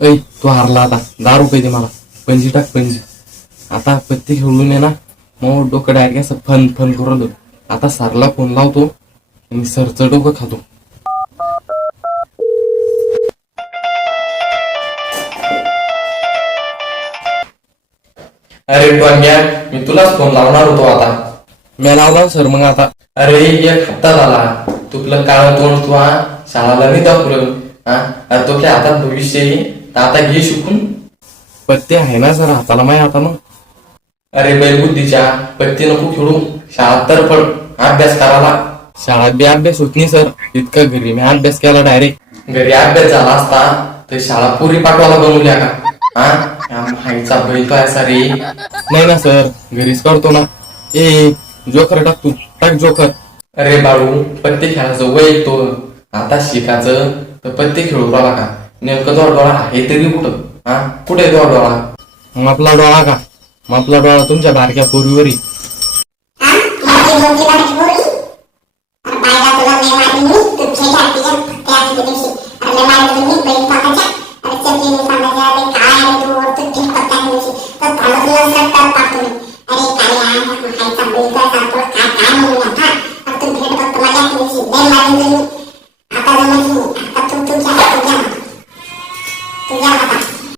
ऐ तू हारला आता 10 रुपये दे मला. पंजी टाक पंजी. आता पत्ते खेळून आहे ना मग डोकं डायरेक्ट असं फन फन करून दो. आता सरला फोन लावतो आणि सरचं डोकं खातो. अरे टोन्या, मी तुलाच फोन लावणार होतो आता. मी लावला सर मग आता. अरे एक हप्ता झाला तुला काळ तोंड तू शाळाला नाही दाखवलं. अरे तो काय हातात भविष्य आहे तर आता घे शिकून. पत्ते आहे ना सर हाताला माय आता मग. अरे बैलबुद्धीच्या पत्ती नको खेळू, शाळात तर पड अभ्यास करायला. शाळेत बी अभ्यास होत नाही सर. इतका घरी मी अभ्यास केला डायरेक्ट. घरी अभ्यास झाला असता तर शाळा पुरी पाठवायला बनवल्या का? हायचा बैल काय असा रे. नाही ना सर घरीच करतो ना. ए जोकर टाक तू टाक जोकर. अरे बाळू, पत्ते खेळायचं वय येतो आता शिकायचं तर पत्ते खेळू राहिला का? नेमकं तो डोळा आहे तरी कुठं? कुठे तो डोळा? मग आपला डोळा का? मग आपला डोळा तुमच्या बारक्या पूर्वीवरी. काय